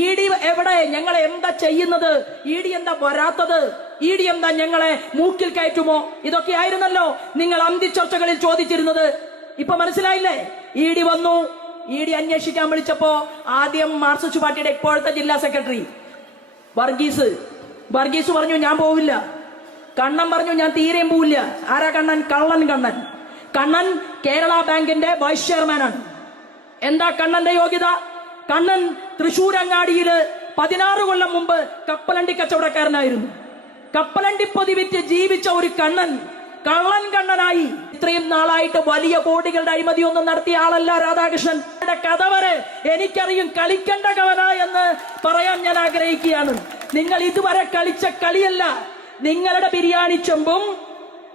ED. എവിടെ? ഞങ്ങളെ എന്താ ചെയ്യുന്നത്? ഇ.ഡി. എന്താ വരാത്തത്? ഇ.ഡി. എന്താ ഞങ്ങളെ മൂക്കിൽ കയറ്റുമോ? ഇതൊക്കെയായിരുന്നല്ലോ നിങ്ങൾ അന്തിച്ചർച്ചകളിൽ ചോദിച്ചിരുന്നത്. ഇപ്പൊ മനസ്സിലായില്ലേ? ഇ.ഡി. വന്നു. ഇ.ഡി. അന്വേഷിക്കാൻ വിളിച്ചപ്പോ ആദ്യം മാർക്സിസ്റ്റ് പാർട്ടിയുടെ ഇപ്പോഴത്തെ ജില്ലാ സെക്രട്ടറി വർഗീസ് പറഞ്ഞു ഞാൻ പോവില്ല. കണ്ണൻ പറഞ്ഞു ഞാൻ തീരെയും പോവില്ല. ആരാ കണ്ണൻ? കണ്ണൻ കേരള ബാങ്കിന്റെ വൈസ് ചെയർമാനാണ്. എന്താ കണ്ണന്റെ യോഗ്യത? കണ്ണൻ തൃശൂരങ്ങാടിയില് 16 കൊല്ലം മുമ്പ് കപ്പലണ്ടി കച്ചവടക്കാരനായിരുന്നു. കപ്പലണ്ടി പൊതി വിറ്റ് ജീവിച്ച ഒരു കള്ളനായി ഇത്രയും നാളായിട്ട് വലിയ കോടികളുടെ അഴിമതിയൊന്നും നടത്തിയ ആളല്ല രാധാകൃഷ്ണൻ. കഥ വരെ എനിക്കറിയും. കളിക്കണ്ട കവന എന്ന് പറയാൻ ഞാൻ ആഗ്രഹിക്കുകയാണ്. നിങ്ങൾ ഇതുവരെ കളിച്ച കളിയല്ല. നിങ്ങളുടെ ബിരിയാണി ചെമ്പും,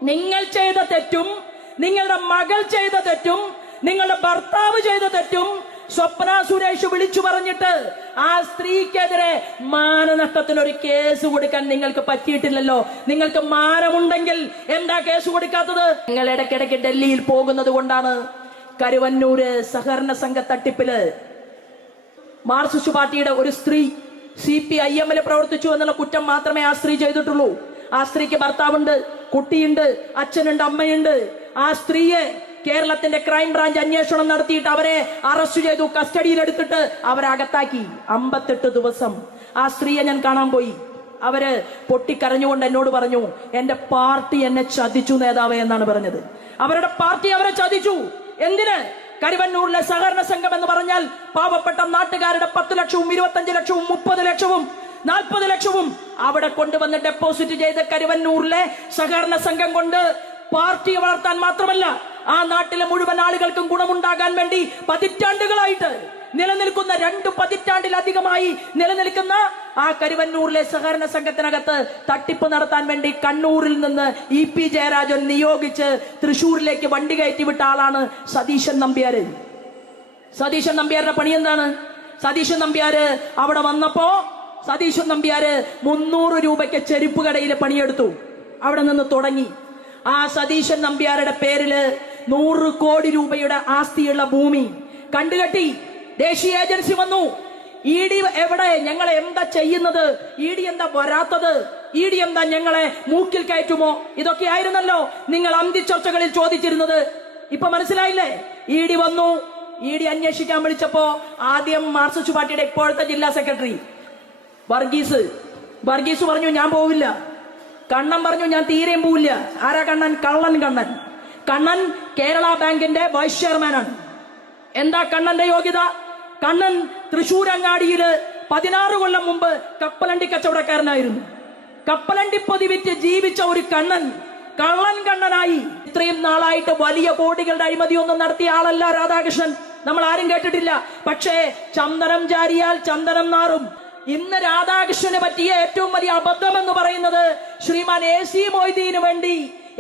നിങ്ങൾ ചെയ്ത തെറ്റും, നിങ്ങളുടെ മകൾ ചെയ്ത തെറ്റും, നിങ്ങളുടെ ഭർത്താവ് ചെയ്ത തെറ്റും സ്വപ്ന സുരേഷ് വിളിച്ചു പറഞ്ഞിട്ട് ആ സ്ത്രീക്കെതിരെ മാനനഷ്ടത്തിനൊരു കേസ് കൊടുക്കാൻ നിങ്ങൾക്ക് പറ്റിയിട്ടില്ലല്ലോ. നിങ്ങൾക്ക് മാനമുണ്ടെങ്കിൽ എന്താ കേസ് കൊടുക്കാത്തത്? നിങ്ങൾ ഇടയ്ക്കിടയ്ക്ക് ഡൽഹിയിൽ പോകുന്നത് കൊണ്ടാണ്. കരുവന്നൂര് സഹകരണ സംഘ തട്ടിപ്പില് മാർക്സിസ്റ്റ് പാർട്ടിയുടെ ഒരു സ്ത്രീ CPIM പ്രവർത്തിച്ചു എന്നുള്ള കുറ്റം മാത്രമേ ആ സ്ത്രീ ചെയ്തിട്ടുള്ളൂ. ആ സ്ത്രീക്ക് ഭർത്താവുണ്ട്, കുട്ടിയുണ്ട്, അച്ഛനുണ്ട്, അമ്മയുണ്ട്. ആ സ്ത്രീയെ കേരളത്തിന്റെ ക്രൈംബ്രാഞ്ച് അന്വേഷണം നടത്തിയിട്ട് അവരെ അറസ്റ്റ് ചെയ്തു, കസ്റ്റഡിയിലെടുത്തിട്ട് അവരെ അകത്താക്കി 58 ദിവസം. ആ സ്ത്രീയെ ഞാൻ കാണാൻ പോയി. അവര് പൊട്ടിക്കരഞ്ഞുകൊണ്ട് എന്നോട് പറഞ്ഞു, എന്റെ പാർട്ടി എന്നെ ചതിച്ചു നേതാവേ എന്നാണ് പറഞ്ഞത്. അവരുടെ പാർട്ടി അവരെ ചതിച്ചു. എന്തിന്? കരുവന്നൂരിലെ സഹകരണ സംഘം എന്ന് പറഞ്ഞാൽ പാവപ്പെട്ട നാട്ടുകാരുടെ 10 ലക്ഷവും 25 ലക്ഷവും 30 ലക്ഷവും 40 ലക്ഷവും അവിടെ കൊണ്ടുവന്ന് ഡെപ്പോസിറ്റ് ചെയ്ത് കരുവന്നൂരിലെ സഹകരണ സംഘം കൊണ്ട് പാർട്ടിയെ വളർത്താൻ മാത്രമല്ല ആ നാട്ടിലെ മുഴുവൻ ആളുകൾക്കും ഗുണമുണ്ടാകാൻ വേണ്ടി പതിറ്റാണ്ടുകളായിട്ട് നിലനിൽക്കുന്ന 2 പതിറ്റാണ്ടിലധികമായി നിലനിൽക്കുന്ന ആ കരുവന്നൂരിലെ സഹകരണ സംഘത്തിനകത്ത് തട്ടിപ്പ് നടത്താൻ വേണ്ടി കണ്ണൂരിൽ നിന്ന് EP ജയരാജൻ നിയോഗിച്ച് തൃശൂരിലേക്ക് വണ്ടി കയറ്റി വിട്ട ആളാണ് സതീശൻ നമ്പ്യാര്. സതീശൻ നമ്പ്യാരുടെ പണി എന്താണ്? സതീശൻ നമ്പ്യാര് അവിടെ വന്നപ്പോ സതീശൻ നമ്പ്യാര് 300 രൂപയ്ക്ക് ചെരുപ്പ് കടയിൽ പണിയെടുത്തു. അവിടെ നിന്ന് തുടങ്ങി. ആ സതീശൻ നമ്പ്യാരുടെ പേരില് 100 കോടി രൂപയുടെ ആസ്തിയുള്ള ഭൂമി കണ്ടുകെട്ടി. ദേശീയ ഏജൻസി വന്നു. ഇ.ഡി. എവിടെ? ഞങ്ങളെ എന്താ ചെയ്യുന്നത്? ഇ.ഡി. എന്താ വരാത്തത്? ഇ.ഡി. എന്താ ഞങ്ങളെ മൂക്കിൽ കയറ്റുമോ? ഇതൊക്കെയായിരുന്നല്ലോ നിങ്ങൾ അന്തിച്ചർച്ചകളിൽ ചോദിച്ചിരുന്നത്. ഇപ്പൊ മനസ്സിലായില്ലേ? ഇ.ഡി. വന്നു. ഇ.ഡി. അന്വേഷിക്കാൻ വിളിച്ചപ്പോ ആദ്യം മാർക്സിസ്റ്റ് പാർട്ടിയുടെ ഇപ്പോഴത്തെ ജില്ലാ സെക്രട്ടറി വർഗീസ് പറഞ്ഞു ഞാൻ പോവില്ല. കണ്ണൻ പറഞ്ഞു ഞാൻ തീരെയും പോവില്ല. ആരാ കണ്ണൻ? കണ്ണൻ കേരള ബാങ്കിന്റെ വൈസ് ചെയർമാനാണ്. എന്താ കണ്ണന്റെ യോഗ്യത? കണ്ണൻ തൃശൂരങ്ങാടിയില് 16 കൊല്ലം മുമ്പ് കപ്പലണ്ടി കച്ചവടക്കാരനായിരുന്നു. കപ്പലണ്ടി പൊതി വിറ്റ് ജീവിച്ച ഒരു കള്ളനായി ഇത്രയും നാളായിട്ട് വലിയ കോടികളുടെ അഴിമതിയൊന്നും നടത്തിയ ആളല്ല രാധാകൃഷ്ണൻ. നമ്മൾ ആരും കേട്ടിട്ടില്ല. പക്ഷേ ചന്ദനം ചാരിയാൽ ചന്ദനം നാറും. ഇന്ന് രാധാകൃഷ്ണന് പറ്റിയ ഏറ്റവും വലിയ അബദ്ധം എന്ന് പറയുന്നത് ശ്രീമാൻ AC മൊയ്തീന് വേണ്ടി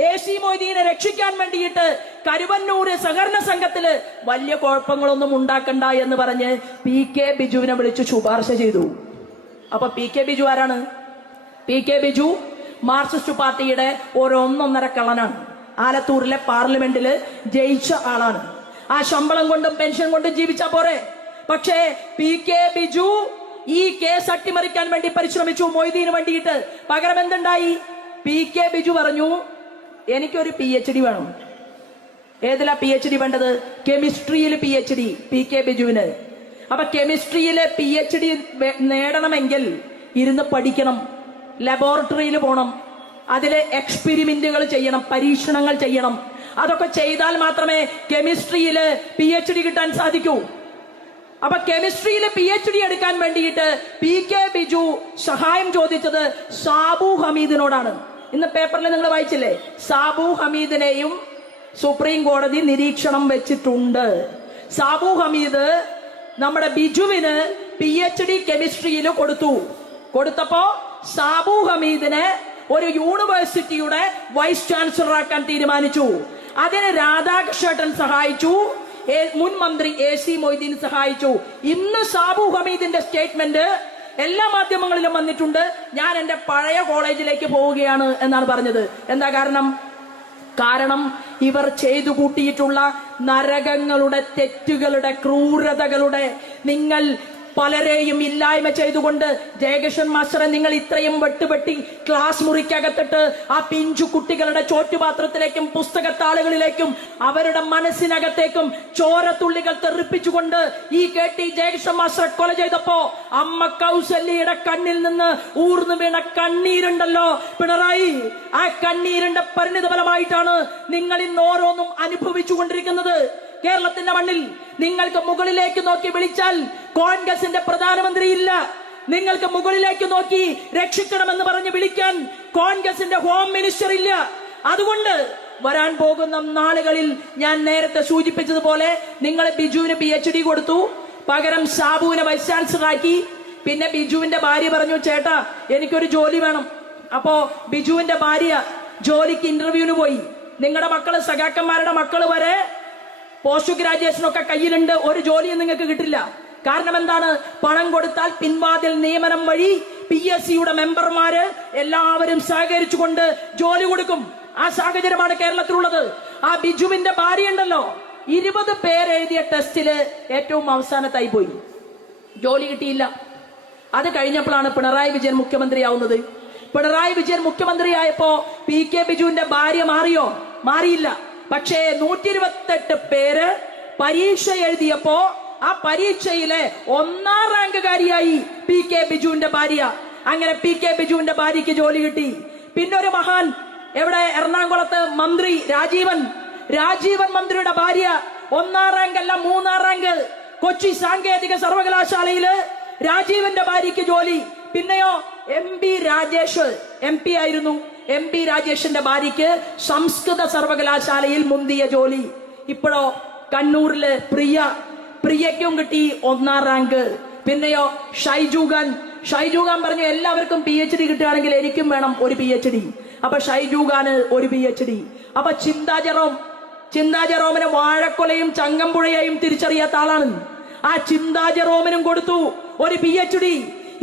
AC മൊയ്തീനെ രക്ഷിക്കാൻ വേണ്ടിയിട്ട് കരുവന്നൂര് സഹകരണ സംഘത്തില് വലിയ കുഴപ്പങ്ങളൊന്നും ഉണ്ടാക്കണ്ട എന്ന് പറഞ്ഞ് PK ബിജുവിനെ വിളിച്ചു ശുപാർശ ചെയ്തു. അപ്പൊ PK ബിജു ആരാണ്? PK ബിജു മാർക്സിസ്റ്റ് പാർട്ടിയുടെ ഒരു 1.5 കള്ളനാണ്. ആലത്തൂരിലെ പാർലമെന്റില് ജയിച്ച ആളാണ്. ആ ശമ്പളം കൊണ്ടും പെൻഷൻ കൊണ്ടും ജീവിച്ചാ പോരെ. പക്ഷേ PK ബിജു ഈ കേസ് അട്ടിമറിക്കാൻ വേണ്ടി പരിശ്രമിച്ചു മൊയ്തീന് വേണ്ടിയിട്ട്. പകരം എന്തുണ്ടായി? PK ബിജു പറഞ്ഞു എനിക്കൊരു PhD വേണം. ഏതിലാ PhD വേണ്ടത്? കെമിസ്ട്രിയിൽ PhD PK ബിജുവിന്. അപ്പൊ കെമിസ്ട്രിയിലെ PhD നേടണമെങ്കിൽ ഇരുന്ന് പഠിക്കണം, ലബോറട്ടറിയിൽ പോകണം, അതിലെ എക്സ്പെരിമെന്റുകൾ ചെയ്യണം, പരീക്ഷണങ്ങൾ ചെയ്യണം. അതൊക്കെ ചെയ്താൽ മാത്രമേ കെമിസ്ട്രിയില് PhD കിട്ടാൻ സാധിക്കൂ. അപ്പൊ കെമിസ്ട്രിയിൽ PhD എടുക്കാൻ വേണ്ടിയിട്ട് PK ബിജു സഹായം ചോദിച്ചത് സാബു ഹമീദിനോടാണ്. ഇന്ന് പേപ്പറിൽ നിങ്ങൾ വായിച്ചില്ലേ? സാബു ഹമീദിനെയും സുപ്രീം കോടതി നിരീക്ഷണം വെച്ചിട്ടുണ്ട്. സാബു ഹമീദ് നമ്മുടെ ബിജുവിന് PhD കെമിസ്ട്രിയിൽ കൊടുത്തപ്പോ സാബു ഹമീദിനെ ഒരു യൂണിവേഴ്സിറ്റിയുടെ വൈസ് ചാൻസലർ ആക്കാൻ തീരുമാനിച്ചു. അതിന് രാധാകൃഷ്ണൻ സഹായിച്ചു, മുൻ മന്ത്രി AC മൊയ്തീൻ സഹായിച്ചു. ഇന്ന് സാബു ഹമീദിന്റെ സ്റ്റേറ്റ്മെന്റ് എല്ലാ മാധ്യമങ്ങളിലും വന്നിട്ടുണ്ട്. ഞാൻ എന്റെ പഴയ കോളേജിലേക്ക് പോവുകയാണ് എന്നാണ് പറഞ്ഞത്. എന്താ കാരണം ഇവർ ചെയ്തു കൂട്ടിയിട്ടുള്ള നരകങ്ങളുടെ, തെറ്റുകളുടെ, ക്രൂരതകളുടെ നിങ്ങൾ പലരെയും ഇല്ലായ്മ ചെയ്തുകൊണ്ട് ജയകൃഷ്ണൻ മാസ്റ്ററെ നിങ്ങൾ ഇത്രയും വെട്ടുപെട്ടി ക്ലാസ് മുറിക്കകത്തിട്ട് ആ പിഞ്ചു കുട്ടികളുടെ ചോറ്റുപാത്രത്തിലേക്കും പുസ്തകത്താളുകളിലേക്കും അവരുടെ മനസ്സിനകത്തേക്കും ചോരത്തുള്ളികൾ തെറിപ്പിച്ചുകൊണ്ട് ഈ KT ജയകൃഷ്ണൻ മാസ്റ്ററെ കൊല ചെയ്തപ്പോ അമ്മ കൗസല്യയുടെ കണ്ണിൽ നിന്ന് ഊർന്നു വീണ കണ്ണീരുണ്ടല്ലോ പിണറായി, ആ കണ്ണീരിന്റെ പരിണിത ഫലമായിട്ടാണ് നിങ്ങൾ ഇന്ന് ഓരോന്നും അനുഭവിച്ചു കൊണ്ടിരിക്കുന്നത്. കേരളത്തിന്റെ മണ്ണിൽ നിങ്ങൾക്ക് മുകളിലേക്ക് നോക്കി വിളിച്ചാൽ കോൺഗ്രസിന്റെ പ്രധാനമന്ത്രി ഇല്ല. നിങ്ങൾക്ക് മുകളിലേക്ക് നോക്കി രക്ഷിക്കണമെന്ന് പറഞ്ഞ് വിളിക്കാൻ കോൺഗ്രസിന്റെ ഹോം മിനിസ്റ്റർ ഇല്ല. അതുകൊണ്ട് വരാൻ പോകുന്ന നാളുകളിൽ ഞാൻ നേരത്തെ സൂചിപ്പിച്ചതുപോലെ നിങ്ങൾ ബിജുവിന് PhD കൊടുത്തു, പകരം സാബുവിനെ വൈസ് ചാൻസലർ ആക്കി. പിന്നെ ബിജുവിന്റെ ഭാര്യ പറഞ്ഞു, ചേട്ടാ എനിക്കൊരു ജോലി വേണം. അപ്പോ ബിജുവിന്റെ ഭാര്യ ജോലിക്ക് ഇന്റർവ്യൂവിന് പോയി. നിങ്ങളുടെ മക്കള്, സഖാക്കന്മാരുടെ മക്കള് വരെ പോസ്റ്റ് ഗ്രാജുവേഷനൊക്കെ കയ്യിലുണ്ട്, ഒരു ജോലിയും നിങ്ങൾക്ക് കിട്ടില്ല. കാരണം എന്താണ്? പണം കൊടുത്താൽ പിൻവാതിൽ നിയമനം വഴി PSCയുടെ മെമ്പർമാര് എല്ലാവരും സഹകരിച്ചുകൊണ്ട് ജോലി കൊടുക്കും. ആ സാഹചര്യമാണ് കേരളത്തിലുള്ളത്. ആ ബിജുവിന്റെ ഭാര്യ ഉണ്ടല്ലോ, 20 പേരെഴുതിയ ടെസ്റ്റില് ഏറ്റവും അവസാനത്തായി പോയി, ജോലി കിട്ടിയില്ല. അത് കഴിഞ്ഞപ്പോഴാണ് പിണറായി വിജയൻ മുഖ്യമന്ത്രിയാവുന്നത്. പിണറായി വിജയൻ മുഖ്യമന്ത്രിയായപ്പോ PK ബിജുവിന്റെ ഭാര്യ മാറിയോ? മാറിയില്ല. പക്ഷേ 128 പേര് പരീക്ഷ എഴുതിയപ്പോ ആ പരീക്ഷയിലെ 1ാം റാങ്കുകാരിയായി PK ബിജുവിന്റെ ഭാര്യ. അങ്ങനെ PK ബിജുവിന്റെ ഭാര്യയ്ക്ക് ജോലി കിട്ടി. പിന്നെ ഒരു മഹാൻ എവിടെ, എറണാകുളത്ത് മന്ത്രി രാജീവൻ മന്ത്രിയുടെ ഭാര്യ 1ാം റാങ്ക് അല്ല 3ാം റാങ്ക്. കൊച്ചി സാങ്കേതിക സർവകലാശാലയില് രാജീവന്റെ ഭാര്യയ്ക്ക് ജോലി. പിന്നെയോ MP രാജേഷ് MP ആയിരുന്നു. MP രാജേഷിന്റെ ഭാര്യയ്ക്ക് സംസ്കൃത സർവകലാശാലയിൽ മുന്തിയ ജോലി. ഇപ്പോഴോ കണ്ണൂരില് പ്രിയയ്ക്കും കിട്ടി 1ാം റാങ്ക്. പിന്നെയോ ഷൈജു ഖാൻ പറഞ്ഞു, എല്ലാവർക്കും PhD കിട്ടുകയാണെങ്കിൽ എനിക്കും വേണം ഒരു PhD. അപ്പൊ ഷൈജു ഖാന് ഒരു PhD. അപ്പൊ ചിന്താ ജെറോമിന് വാഴക്കൊലയും ചങ്ങമ്പുഴയെയും തിരിച്ചറിയാത്ത ആളാണ്. ആ ചിന്താ ജെറോമിനും കൊടുത്തു ഒരു PhD.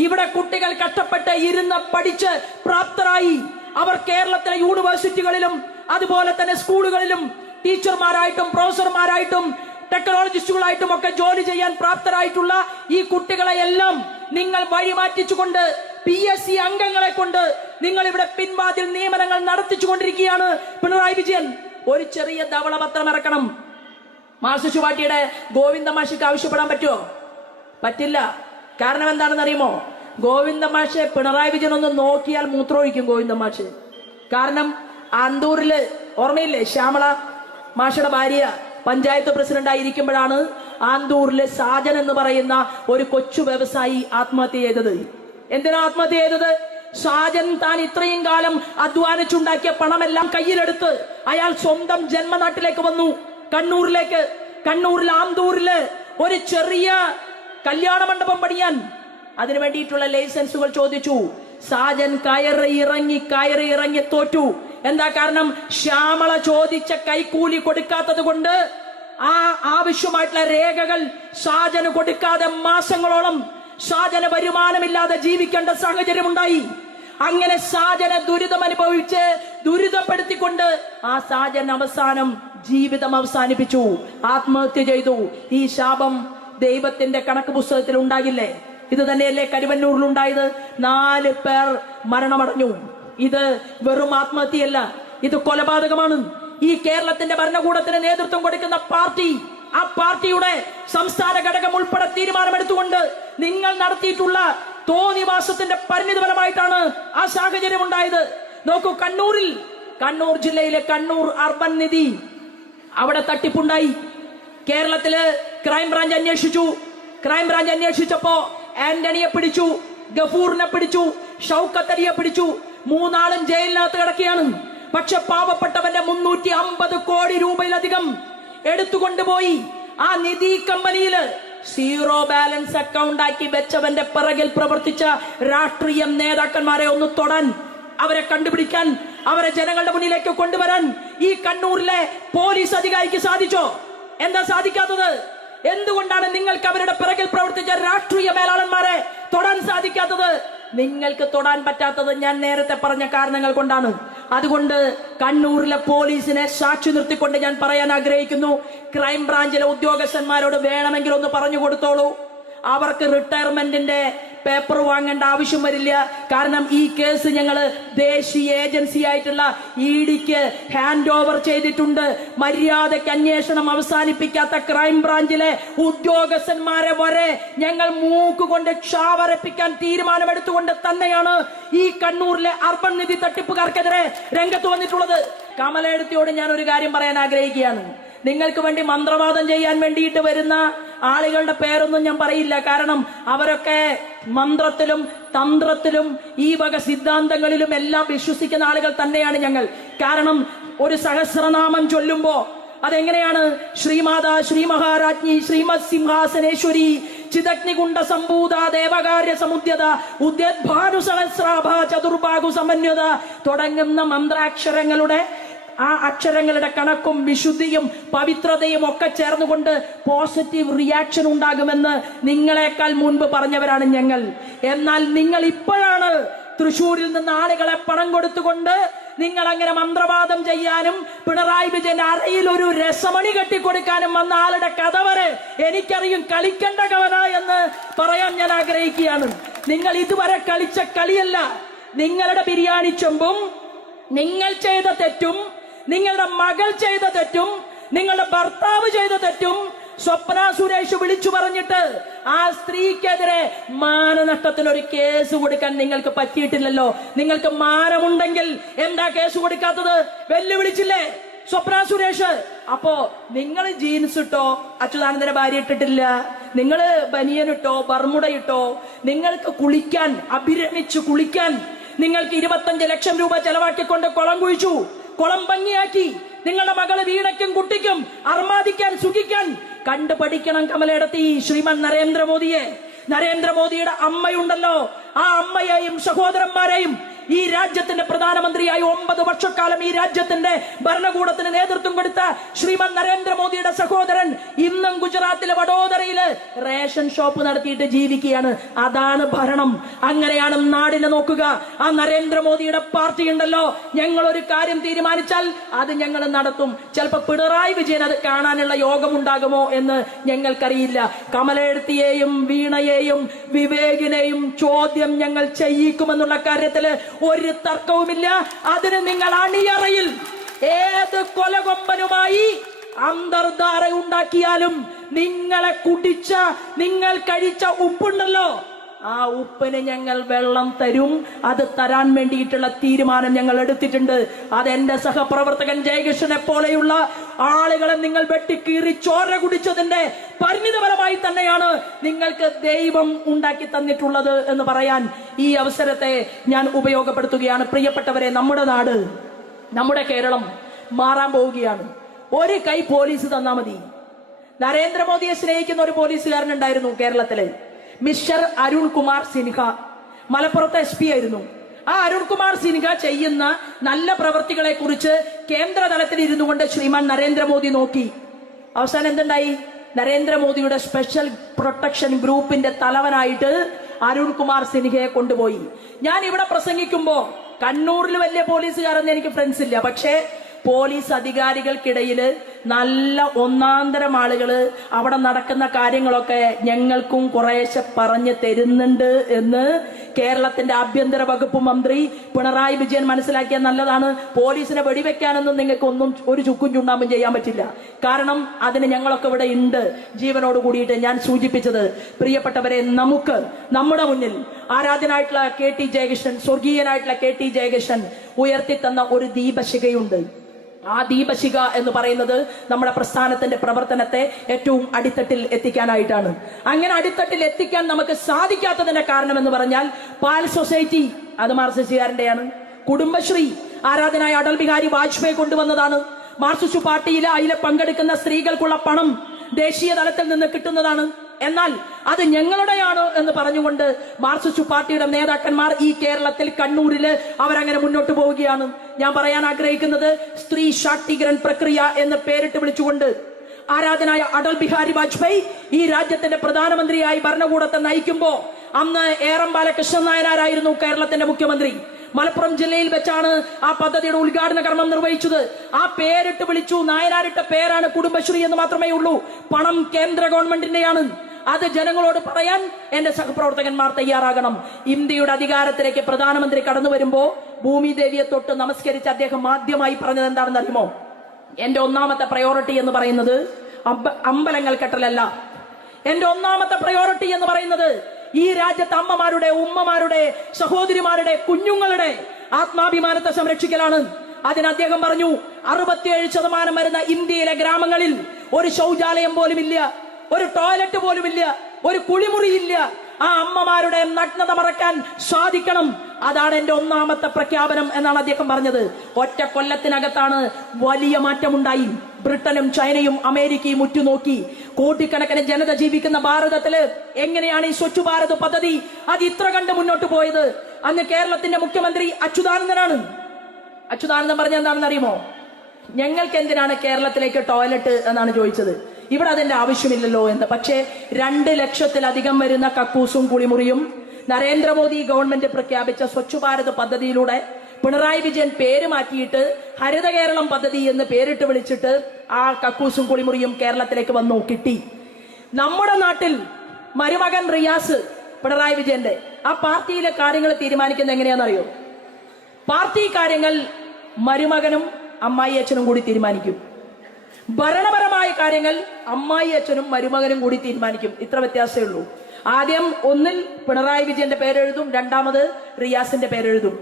ഇവിടെ കുട്ടികൾ കഷ്ടപ്പെട്ട് ഇരുന്ന് പഠിച്ച് പ്രാപ്തരായി അവർ കേരളത്തിലെ യൂണിവേഴ്സിറ്റികളിലും അതുപോലെ തന്നെ സ്കൂളുകളിലും ടീച്ചർമാരായിട്ടും പ്രൊഫസർമാരായിട്ടും ടെക്നോളജിസ്റ്റുകളായിട്ടും ഒക്കെ ജോലി ചെയ്യാൻ പ്രാപ്തരായിട്ടുള്ള ഈ കുട്ടികളെ എല്ലാം നിങ്ങൾ വഴിമാറ്റിച്ചുകൊണ്ട് PSC അംഗങ്ങളെ കൊണ്ട് നിങ്ങൾ ഇവിടെ പിൻവാതിൽ നിയമനങ്ങൾ നടത്തിച്ചുകൊണ്ടിരിക്കുകയാണ് പിണറായി വിജയൻ. ഒരു ചെറിയ ധവളപത്രം ഇറക്കണം. മാർക്സിസ്റ്റ് പാർട്ടിയുടെ ഗോവിന്ദ മാഷിക്ക് ആവശ്യപ്പെടാൻ പറ്റുമോ? പറ്റില്ല. കാരണം എന്താണെന്ന് അറിയുമോ? ഗോവിന്ദ മാഷെ പിണറായി വിജയൻ ഒന്ന് നോക്കിയാൽ മൂത്രമൊഴിക്കും ഗോവിന്ദ മാഷ്. കാരണം ആന്തൂരില് ഓർമ്മയില്ലേ, ശ്യാമള മാഷയുടെ ഭാര്യ പഞ്ചായത്ത് പ്രസിഡന്റ് ആയിരിക്കുമ്പോഴാണ് ആന്തൂരിലെ സാജൻ എന്ന് പറയുന്ന ഒരു കൊച്ചു വ്യവസായി ആത്മഹത്യ ചെയ്തത്. എന്തിനാ ആത്മഹത്യ ചെയ്തത്? സാജൻ താൻ ഇത്രയും കാലം അധ്വാനിച്ചുണ്ടാക്കിയ പണമെല്ലാം കയ്യിലെടുത്ത് അയാൾ സ്വന്തം ജന്മനാട്ടിലേക്ക് വന്നു, കണ്ണൂരിൽ ആന്തൂരില് ഒരു ചെറിയ കല്യാണ മണ്ഡപം പണിയാൻ. അതിനു വേണ്ടിയിട്ടുള്ള ലൈസൻസുകൾ ചോദിച്ചു. സാജൻ കയറി ഇറങ്ങി തോറ്റു. എന്താ കാരണം? ശ്യാമള ചോദിച്ച കൈക്കൂലി കൊടുക്കാത്തത് കൊണ്ട് ആ ആവശ്യമായിട്ടുള്ള രേഖകൾ സാജന് കൊടുക്കാതെ മാസങ്ങളോളം സാജന് വരുമാനമില്ലാതെ ജീവിക്കേണ്ട സാഹചര്യം ഉണ്ടായി. അങ്ങനെ സാജനെ ദുരിതപ്പെടുത്തിക്കൊണ്ട് ആ സാജൻ അവസാനം ജീവിതം അവസാനിപ്പിച്ചു, ആത്മഹത്യ ചെയ്തു. ഈ ശാപം ദൈവത്തിന്റെ കണക്ക് പുസ്തകത്തിൽ ഉണ്ടാകില്ലേ? ഇത് തന്നെയല്ലേ കരുവന്നൂരിൽ ഉണ്ടായത്? 4 പേർ മരണമടഞ്ഞു. ഇത് വെറും ആത്മഹത്യയല്ല, ഇത് കൊലപാതകമാണ്. ഈ കേരളത്തിന്റെ ഭരണകൂടത്തിന് നേതൃത്വം കൊടുക്കുന്ന പാർട്ടി, ആ പാർട്ടിയുടെ സംസ്ഥാന ഘടകം ഉൾപ്പെടെ തീരുമാനമെടുത്തുകൊണ്ട് നിങ്ങൾ നടത്തിയിട്ടുള്ള തോന്നിവാസത്തിന്റെ പരിണിത ഫലമായിട്ടാണ് ആ സാഹചര്യം ഉണ്ടായത്. നോക്കൂ, കണ്ണൂർ ജില്ലയിലെ കണ്ണൂർ അർബൻ നിധി, അവിടെ തട്ടിപ്പുണ്ടായി. കേരളത്തില് ക്രൈംബ്രാഞ്ച് അന്വേഷിച്ചപ്പോ ആന്റണിയെ പിടിച്ചു, ഗഫൂറിനെ പിടിച്ചു, ഷൗക്കത്ത് അലിയെ പിടിച്ചു. 3 ആളും ജയിലിനകത്ത് കിടക്കുകയാണ്. പക്ഷെ പാവപ്പെട്ടവന്റെ 350 കോടി രൂപയിലധികം എടുത്തുകൊണ്ടുപോയി ആ നിധി കമ്പനിയില് സീറോ ബാലൻസ് അക്കൗണ്ട് ആക്കി വെച്ചവന്റെ പിറകിൽ പ്രവർത്തിച്ച രാഷ്ട്രീയ നേതാക്കന്മാരെ ഒന്ന് തൊടാൻ, അവരെ കണ്ടുപിടിക്കാൻ, അവരെ ജനങ്ങളുടെ മുന്നിലേക്ക് കൊണ്ടുവരാൻ ഈ കണ്ണൂരിലെ പോലീസ് അധികാരിക്ക് സാധിച്ചോ? എന്താ സാധിക്കാത്തത്? എന്തുകൊണ്ടാണ് നിങ്ങൾക്ക് അവരുടെ പിറകിൽ പ്രവർത്തിച്ച രാഷ്ട്രീയ മേലാളന്മാരെ തൊടാൻ സാധിക്കാത്തത്? നിങ്ങൾക്ക് തൊടാൻ പറ്റാത്തത് ഞാൻ നേരത്തെ പറഞ്ഞ കാരണങ്ങൾ കൊണ്ടാണ്. അതുകൊണ്ട് കണ്ണൂരിലെ പോലീസിനെ സാക്ഷി നിർത്തിക്കൊണ്ട് ഞാൻ പറയാൻ ആഗ്രഹിക്കുന്നു, ക്രൈംബ്രാഞ്ചിലെ ഉദ്യോഗസ്ഥന്മാരോട് വേണമെങ്കിൽ ഒന്ന് പറഞ്ഞു കൊടുത്തോളൂ. അവർക്ക് റിട്ടയർമെന്റിന്റെ പേപ്പർ വാങ്ങേണ്ട ആവശ്യം വരില്ല. കാരണം ഈ കേസ് ഞങ്ങൾ ദേശീയ ഏജൻസി ആയിട്ടുള്ള ഇഡിക്ക് ഹാൻഡ് ഓവർ ചെയ്തിട്ടുണ്ട്. മര്യാദയ്ക്ക് അന്വേഷണം അവസാനിപ്പിക്കാത്ത ക്രൈംബ്രാഞ്ചിലെ ഉദ്യോഗസ്ഥന്മാരെ വരെ ഞങ്ങൾ മൂക്കുകൊണ്ട് ക്ഷാവരപ്പിക്കാൻ തീരുമാനമെടുത്തുകൊണ്ട് തന്നെയാണ് ഈ കണ്ണൂരിലെ അർബൻ നിധി തട്ടിപ്പുകാർക്കെതിരെ രംഗത്ത് വന്നിട്ടുള്ളത്. കമലയെടുത്തിയോട് ഞാൻ ഒരു കാര്യം പറയാൻ ആഗ്രഹിക്കുകയാണ്. നിങ്ങൾക്ക് വേണ്ടി മന്ത്രവാദം ചെയ്യാൻ വേണ്ടിയിട്ട് വരുന്ന ആളുകളുടെ പേരൊന്നും ഞാൻ പറയില്ല. കാരണം അവരൊക്കെ മന്ത്രത്തിലും തന്ത്രത്തിലും ഈ വക സിദ്ധാന്തങ്ങളിലും എല്ലാം വിശ്വസിക്കുന്ന ആളുകൾ തന്നെയാണ് ഞങ്ങൾ. കാരണം ഒരു സഹസ്രനാമം ചൊല്ലുമ്പോ അതെങ്ങനെയാണ്? ശ്രീമാതാ ശ്രീ മഹാരാജ്ഞി ശ്രീമത് സിംഹാസനേശ്വരി ചിദഗ്നികുണ്ഡ സംഭൂത ദേവകാര്യ സമുദ്യത ഉദ്യദ്ഭാനു സഹസ്രാഭ ചതുർബാഹു സമന്വത തുടങ്ങുന്ന മന്ത്രാക്ഷരങ്ങളുടെ ആ അക്ഷരങ്ങളുടെ കണക്കും വിശുദ്ധിയും പവിത്രതയും ഒക്കെ ചേർന്നുകൊണ്ട് പോസിറ്റീവ് റിയാക്ഷൻ ഉണ്ടാകുമെന്ന് നിങ്ങളെക്കാൾ മുൻപ് പറഞ്ഞവരാണ് ഞങ്ങൾ. എന്നാൽ നിങ്ങൾ ഇപ്പോഴാണ് തൃശ്ശൂരിൽ നിന്ന് ആളുകളെ പണം കൊടുത്തുകൊണ്ട് നിങ്ങൾ അങ്ങനെ മന്ത്രവാദം ചെയ്യാനും പിണറായി വിജയന്റെ അറയിൽ ഒരു രസമണി കെട്ടിക്കൊടുക്കാനും വന്ന ആളുടെ കഥ വരെ എനിക്കറിയും. കളിക്കേണ്ട കവന എന്ന് പറയാൻ ഞാൻ ആഗ്രഹിക്കുകയാണ്. നിങ്ങൾ ഇതുവരെ കളിച്ച കളിയല്ല. നിങ്ങളുടെ ബിരിയാണി ചെമ്പും നിങ്ങൾ ചെയ്ത തെറ്റും നിങ്ങളുടെ മകൾ ചെയ്ത തെറ്റും നിങ്ങളുടെ ഭർത്താവ് ചെയ്ത തെറ്റും സ്വപ്ന സുരേഷ് വിളിച്ചു പറഞ്ഞിട്ട് ആ സ്ത്രീക്കെതിരെ മാനനഷ്ടത്തിന് ഒരു കേസ് കൊടുക്കാൻ നിങ്ങൾക്ക് പറ്റിയിട്ടില്ലല്ലോ. നിങ്ങൾക്ക് മാനമുണ്ടെങ്കിൽ എന്താ കേസ് കൊടുക്കാത്തത്? വെല്ലുവിളിച്ചില്ലേ സ്വപ്ന സുരേഷ്? അപ്പോ നിങ്ങൾ ജീൻസ് ഇട്ടോ, അച്യുതാനന്ദന്റെ ഭാര്യ ഇട്ടിട്ടില്ല. നിങ്ങള് ബനിയനിട്ടോ ബർമുടയിട്ടോ. നിങ്ങൾക്ക് കുളിക്കാൻ, അഭിരമിച്ചു കുളിക്കാൻ നിങ്ങൾക്ക് 25 ലക്ഷം രൂപ ചെലവാക്കിക്കൊണ്ട് കുളം കുഴിച്ചു, കുളം ഭംഗിയാക്കി. നിങ്ങളുടെ മകള് വീണയ്ക്കും കുട്ടിക്കും അർമാദിക്കാൻ സുഖിക്കാൻ കണ്ടു പഠിക്കണം കമലയിടത്തി ശ്രീമാൻ നരേന്ദ്രമോദിയെ. നരേന്ദ്രമോദിയുടെ അമ്മയുണ്ടല്ലോ, ആ അമ്മയെയും സഹോദരന്മാരെയും ഈ രാജ്യത്തിന്റെ പ്രധാനമന്ത്രിയായി 9 വർഷക്കാലം ഈ രാജ്യത്തിന്റെ ഭരണകൂടത്തിന് നേതൃത്വം കൊടുത്ത ശ്രീമാൻ നരേന്ദ്രമോദിയുടെ സഹോദരൻ ഇന്നും ഗുജറാത്തിലെ വഡോദരയില് റേഷൻ ഷോപ്പ് നടത്തിയിട്ട് ജീവിക്കുകയാണ്. അതാണ് ഭരണം. അങ്ങനെയാണ് നാടിനെ നോക്കുക. ആ നരേന്ദ്രമോദിയുടെ പാർട്ടി ഉണ്ടല്ലോ, ഞങ്ങൾ ഒരു കാര്യം തീരുമാനിച്ചാൽ അത് ഞങ്ങൾ നടത്തും. ചിലപ്പോ പിണറായി വിജയൻ അത് കാണാനുള്ള യോഗം ഉണ്ടാകുമോ എന്ന് ഞങ്ങൾക്കറിയില്ല. കമലയെടുത്തിയെയും വീണയെയും വിവേകിനെയും ചോദ്യം ഞങ്ങൾ ചെയ്യിക്കുമെന്നുള്ള കാര്യത്തില് ഒരു തർക്കവുമില്ല. അതിന് നിങ്ങൾ അണിയറയിൽ ഏത് കൊലകൊമ്പനുമായി അന്തർധാര ഉണ്ടാക്കിയാലും നിങ്ങളെ കുടിച്ച, നിങ്ങൾ കഴിച്ച ഉപ്പുണ്ടല്ലോ, ആ ഉപ്പിന് ഞങ്ങൾ വെള്ളം തരും. അത് തരാൻ വേണ്ടിയിട്ടുള്ള തീരുമാനം ഞങ്ങൾ എടുത്തിട്ടുണ്ട്. അതെന്റെ സഹപ്രവർത്തകൻ ജയകൃഷ്ണനെ പോലെയുള്ള ആളുകളെ നിങ്ങൾ വെട്ടിക്കീറി ചോര കുടിച്ചതിന്റെ പരിണിതഫലമായി തന്നെയാണ് നിങ്ങൾക്ക് ദൈവം ഉണ്ടാക്കി തന്നിട്ടുള്ളത് എന്ന് പറയാൻ ഈ അവസരത്തെ ഞാൻ ഉപയോഗപ്പെടുത്തുകയാണ്. പ്രിയപ്പെട്ടവരെ, നമ്മുടെ നാട്, നമ്മുടെ കേരളം മാറാൻ പോവുകയാണ്. ഒരു കൈ പോലീസ് തന്നാ മതി. നരേന്ദ്രമോദിയെ സ്നേഹിക്കുന്ന ഒരു പോലീസുകാരനുണ്ടായിരുന്നു കേരളത്തില്, മിസ്റ്റർ അരുൺ കുമാർ സിൻഹ. മലപ്പുറത്തെ SP ആയിരുന്നു. ആ അരുൺ കുമാർ സിൻഹ ചെയ്യുന്ന നല്ല പ്രവൃത്തികളെ കുറിച്ച് കേന്ദ്ര തലത്തിൽ ഇരുന്നു കൊണ്ട് ശ്രീമാൻ നരേന്ദ്രമോദി നോക്കി. അവസാനം എന്തുണ്ടായി? നരേന്ദ്രമോദിയുടെ സ്പെഷ്യൽ പ്രൊട്ടക്ഷൻ ഗ്രൂപ്പിന്റെ തലവനായിട്ട് അരുൺ കുമാർ സിൻഹയെ കൊണ്ടുപോയി. ഞാൻ ഇവിടെ പ്രസംഗിക്കുമ്പോ കണ്ണൂരിൽ വലിയ പോലീസുകാരെന്ന് എനിക്ക് ഫ്രണ്ട്സ് ഇല്ല. പക്ഷേ പോലീസ് അധികാരികൾക്കിടയില് നല്ല ഒന്നാന്തരം ആളുകള് അവിടെ നടക്കുന്ന കാര്യങ്ങളൊക്കെ ഞങ്ങൾക്കും കുറേശ്ശെ പറഞ്ഞു തരുന്നുണ്ട് എന്ന് കേരളത്തിന്റെ ആഭ്യന്തര വകുപ്പ് മന്ത്രി പിണറായി വിജയൻ മനസ്സിലാക്കിയാൽ നല്ലതാണ്. പോലീസിനെ വെടിവെക്കാനൊന്നും നിങ്ങൾക്ക് ഒന്നും ഒരു ചുക്കും ചുണ്ണാമ്പും ചെയ്യാൻ പറ്റില്ല. കാരണം അതിന് ഞങ്ങളൊക്കെ ഇവിടെ ഉണ്ട്, ജീവനോട് കൂടിയിട്ട്. ഞാൻ സൂചിപ്പിച്ചത്, പ്രിയപ്പെട്ടവരെ, നമുക്ക് നമ്മുടെ മുന്നിൽ ആരാധനായിട്ടുള്ള KT ജയകൃഷ്ണൻ, സ്വർഗീയനായിട്ടുള്ള KT ജയകൃഷ്ണൻ ഉയർത്തിത്തന്ന ഒരു ദീപശിഖയുണ്ട്. ആ ദീപശിഖ എന്ന് പറയുന്നത് നമ്മുടെ പ്രസ്ഥാനത്തിന്റെ പ്രവർത്തനത്തെ ഏറ്റവും അടിത്തട്ടിൽ എത്തിക്കാനായിട്ടാണ്. അങ്ങനെ അടിത്തട്ടിൽ എത്തിക്കാൻ നമുക്ക് സാധിക്കാത്തതിന്റെ കാരണം എന്ന് പറഞ്ഞാൽ പാൽ സൊസൈറ്റി അത് മാർക്സിസ്റ്റുകാരന്റെയാണ്. കുടുംബശ്രീ ആരാധനായ അടൽ ബിഹാരി വാജ്പേയി കൊണ്ടുവന്നതാണ്. മാർക്സിസ്റ്റ് പാർട്ടിയിലെ അതിലെ പങ്കെടുക്കുന്ന സ്ത്രീകൾക്കുള്ള പണം ദേശീയ തലത്തിൽ നിന്ന് കിട്ടുന്നതാണ്. എന്നാൽ അത് ഞങ്ങളുടെയാണ് എന്ന് പറഞ്ഞുകൊണ്ട് മാർക്സിസ്റ്റ് പാർട്ടിയുടെ നേതാക്കന്മാർ ഈ കേരളത്തിൽ, കണ്ണൂരില് അവരങ്ങനെ മുന്നോട്ട് പോവുകയാണ്. ഞാൻ പറയാൻ ആഗ്രഹിക്കുന്നത്, സ്ത്രീ ശാക്തീകരൺ പ്രക്രിയ എന്ന് പേരിട്ട് വിളിച്ചുകൊണ്ട് ആരാധനായ അടൽ ബിഹാരി വാജ്പേയി ഈ രാജ്യത്തിന്റെ പ്രധാനമന്ത്രിയായി ഭരണകൂടത്തെ നയിക്കുമ്പോ അന്ന് ഏറമ്പാല കൃഷ്ണൻ നായനാരായിരുന്നു കേരളത്തിന്റെ മുഖ്യമന്ത്രി. മലപ്പുറം ജില്ലയിൽ വെച്ചാണ് ആ പദ്ധതിയുടെ ഉദ്ഘാടന കർമ്മം നിർവഹിച്ചത്. ആ പേരിട്ട് വിളിച്ചു. നായനാരിട്ട പേരാണ് കുടുംബശ്രീ എന്ന് മാത്രമേ ഉള്ളൂ. പണം കേന്ദ്ര ഗവൺമെന്റിന്റെയാണ്. അത് ജനങ്ങളോട് പറയാൻ എന്റെ സഹപ്രവർത്തകന്മാർ തയ്യാറാകണം. ഇന്ത്യയുടെ അധികാരത്തിലേക്ക് പ്രധാനമന്ത്രി കടന്നു വരുമ്പോ ഭൂമിദേവിയെ തൊട്ട് നമസ്കരിച്ച് അദ്ദേഹം ആദ്യമായി പറഞ്ഞത് എന്താണെന്ന് അറിയുമോ? എന്റെ ഒന്നാമത്തെ പ്രയോറിറ്റി എന്ന് പറയുന്നത് അമ്പലങ്ങൾ കെട്ടലല്ല. എന്റെ ഒന്നാമത്തെ പ്രയോറിറ്റി എന്ന് പറയുന്നത് ഈ രാജ്യത്തെ അമ്മമാരുടെ, ഉമ്മമാരുടെ, സഹോദരിമാരുടെ, കുഞ്ഞുങ്ങളുടെ ആത്മാഭിമാനത്തെ സംരക്ഷിക്കലാണ്. അതിന് അദ്ദേഹം പറഞ്ഞു, 67% വരുന്ന ഇന്ത്യയിലെ ഗ്രാമങ്ങളിൽ ഒരു ശൗചാലയം പോലും ഇല്ല, ഒരു ടോയ്ലറ്റ് പോലും ഇല്ല, ഒരു കുളിമുറിയില്ല. ആ അമ്മമാരുടെ നഗ്നത മറക്കാൻ സാധിക്കണം. അതാണ് എന്റെ ഒന്നാമത്തെ പ്രഖ്യാപനം എന്നാണ് അദ്ദേഹം പറഞ്ഞത്. ഒറ്റ കൊല്ലത്തിനകത്താണ് വലിയ മാറ്റമുണ്ടായി. ബ്രിട്ടനും ചൈനയും അമേരിക്കയും ഉറ്റുനോക്കി. കോടിക്കണക്കിന് ജനത ജീവിക്കുന്ന ഭാരതത്തില് എങ്ങനെയാണ് ഈ സ്വച്ഛ് ഭാരത് പദ്ധതി അത് ഇത്ര കണ്ട് മുന്നോട്ട് പോയത്? അന്ന് കേരളത്തിന്റെ മുഖ്യമന്ത്രി അച്യുതാനന്ദനാണ്. അച്യുതാനന്ദൻ പറഞ്ഞ എന്താണെന്ന് അറിയുമോ? ഞങ്ങൾക്ക് എന്തിനാണ് കേരളത്തിലേക്ക് ടോയ്ലറ്റ് എന്നാണ് ചോദിച്ചത്. ഇവിടെ അതിന്റെ ആവശ്യമില്ലല്ലോ എന്ന്. പക്ഷേ 2 ലക്ഷത്തിലധികം വരുന്ന കക്കൂസും കുളിമുറിയും നരേന്ദ്രമോദി ഗവൺമെന്റ് പ്രഖ്യാപിച്ച സ്വച്ഛ് ഭാരത് പദ്ധതിയിലൂടെ പിണറായി വിജയൻ പേര് മാറ്റിയിട്ട് ഹരിത കേരളം പദ്ധതി എന്ന് പേരിട്ട് വിളിച്ചിട്ട് ആ കക്കൂസും കുളിമുറിയും കേരളത്തിലേക്ക് വന്നു കിട്ടി. നമ്മുടെ നാട്ടിൽ മരുമകൻ റിയാസ്, പിണറായി വിജയന്റെ ആ പാർട്ടിയിലെ കാര്യങ്ങൾ തീരുമാനിക്കുന്നത് എങ്ങനെയാണെന്നറിയോ? പാർട്ടി കാര്യങ്ങൾ മരുമകനും അമ്മായി അച്ഛനും കൂടി തീരുമാനിക്കും. ഭരണപരമായ കാര്യങ്ങൾ അമ്മായി അച്ഛനും മരുമകനും കൂടി തീരുമാനിക്കും. ഇത്ര വ്യത്യാസമേ ഉള്ളൂ. ആദ്യം ഒന്നിൽ പിണറായി വിജയന്റെ പേരെഴുതും, രണ്ടാമത് റിയാസിന്റെ പേരെഴുതും.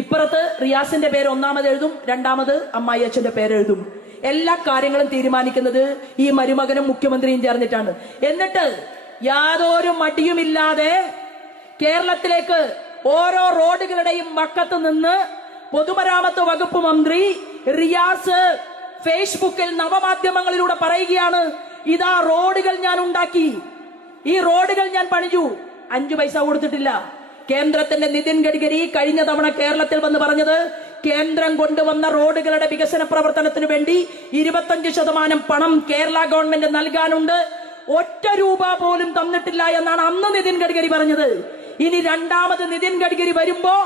ഇപ്പുറത്ത് റിയാസിന്റെ പേര് ഒന്നാമത് എഴുതും, രണ്ടാമത് അമ്മായി അച്ഛന്റെ പേരെഴുതും. എല്ലാ കാര്യങ്ങളും തീരുമാനിക്കുന്നത് ഈ മരുമകനും മുഖ്യമന്ത്രിയും ചേർന്നിട്ടാണ്. എന്നിട്ട് യാതൊരു മടിയുമില്ലാതെ കേരളത്തിലേക്ക് ഓരോ റോഡുകളുടെയും വക്കത്ത് നിന്ന് പൊതുമരാമത്ത് വകുപ്പ് മന്ത്രി റിയാസ് ഫേസ്ബുക്കിൽ നവമാധ്യമങ്ങളിലൂടെ പറയുകയാണ്, ഇതാ റോഡുകൾ ഞാൻ ഉണ്ടാക്കി, ഈ റോഡുകൾ ഞാൻ പണിഞ്ഞു. 5 പൈസ കൊടുത്തിട്ടില്ല. കേന്ദ്രത്തിന്റെ നിതിൻ ഗഡ്കരി കഴിഞ്ഞ തവണ കേരളത്തിൽ വന്ന് പറഞ്ഞത്, കേന്ദ്രം കൊണ്ടുവന്ന റോഡുകളുടെ വികസന പ്രവർത്തനത്തിന് വേണ്ടി 25% പണം കേരള ഗവൺമെന്റ് നൽകാനുണ്ട്, 1 രൂപ പോലും തന്നിട്ടില്ല എന്നാണ് അന്ന് നിതിൻ ഗഡ്കരി പറഞ്ഞത്. ഇനി രണ്ടാമത് നിതിൻ ഗഡ്കരി വരുമ്പോ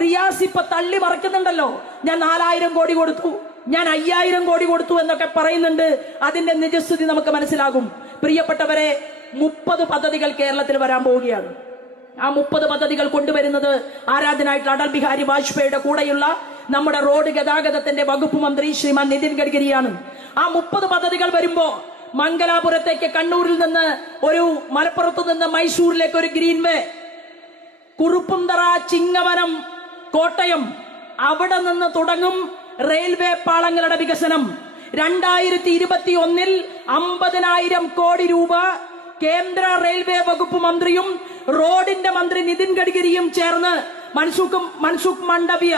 റിയാസ് ഇപ്പൊ തള്ളി മറിക്കുന്നുണ്ടല്ലോ, ഞാൻ 4000 കോടി കൊടുത്തു, ഞാൻ 5000 കോടി കൊടുത്തു എന്നൊക്കെ പറയുന്നുണ്ട്. അതിന്റെ നിജസ്ഥിതി നമുക്ക് മനസ്സിലാകും. പ്രിയപ്പെട്ടവരെ, 30 പദ്ധതികൾ കേരളത്തിൽ വരാൻ പോവുകയാണ്. ആ 30 പദ്ധതികൾ കൊണ്ടുവരുന്നത് ആരാധനായിട്ടുള്ള അടൽ ബിഹാരി വാജ്പേയിയുടെ കൂടെയുള്ള നമ്മുടെ റോഡ് ഗതാഗതത്തിന്റെ വകുപ്പ് മന്ത്രി ശ്രീമാൻ നിതിൻ ഗഡ്കരിയാണ്. ആ 30 പദ്ധതികൾ വരുമ്പോ മംഗലാപുരത്തേക്ക് കണ്ണൂരിൽ നിന്ന് ഒരു, മലപ്പുറത്ത് നിന്ന് മൈസൂരിലേക്ക് ഒരു ഗ്രീൻവേ, കുറുപ്പുംതറ, ചിങ്ങവനം, കോട്ടയം, അവിടെ നിന്ന് തുടങ്ങും റെയിൽവേ പാളങ്ങളുടെ വികസനം. 2021 50,000 കോടി രൂപ കേന്ദ്ര റെയിൽവേ വകുപ്പ് മന്ത്രിയും റോഡിന്റെ മന്ത്രി നിതിൻ ഗഡ്കരിയും ചേർന്ന്, മൻസുഖ് മാണ്ഡവ്യ